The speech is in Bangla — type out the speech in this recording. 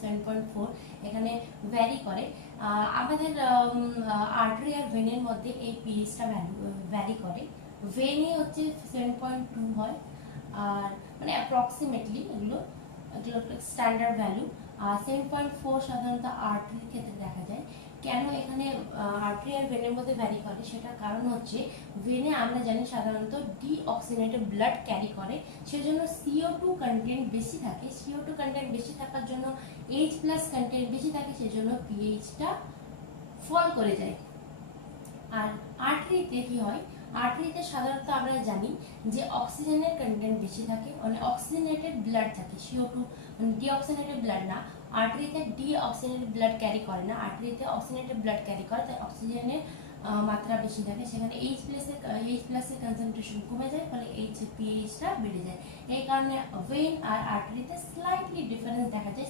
7.4 এখানে ভ্যারি করে। আমাদের আর্টারি আর ভেনের মধ্যে এই পিএইচটা ভ্যারি করে। ভেনে হচ্ছে 7.2 হয়, আর মানে অ্যাপ্রক্সিমেটলি এগুলো স্ট্যান্ডার্ড ভ্যালু। 7.4 সাধারণত আর্টারির ক্ষেত্রে দেখা যায়। কেন এখানে আর্টারি আর ভেনের মধ্যে ভ্যারি করে, সেটার কারণ হচ্ছে ভেনে আমরা জানি সাধারণত ডিঅক্সিজেনেটেড ব্লাড ক্যারি করে, সেজন্য CO2 কন্টেন্ট বেশি থাকে। CO2 কন্টেন্ট বেশি থাকার জন্য H+ কন্টেন্ট বেশি থাকে, সেজন্য পিএইচটা ফল করে যায়। আর আর্টারিতে কি হয়, আর্টারিতে সাধারণত আমরা জানি যে অক্সিজেনের কন্টেন্ট বেশি থাকে, মানে অক্সিজেনেটেড ব্লাড থাকে। CO2 মানে ডিঅক্সিজেনেটেড ব্লাড না, আর্টারিতে ডিঅক্সিজেনেটেড ব্লাড ক্যারি করে না, আর্টারিতে অক্সিজেনেটেড ব্লাড ক্যারি করে, তাই অক্সিজেনের মাত্রা বেশি থাকে। সেখানে H+ এর কনসেন্ট্রেশন কমে যায়, ফলে পিএইচটা বেড়ে যায়। এই কারণে ভেন আর আর্টারিতে স্লাইটলি ডিফারেন্স দেখা যায়।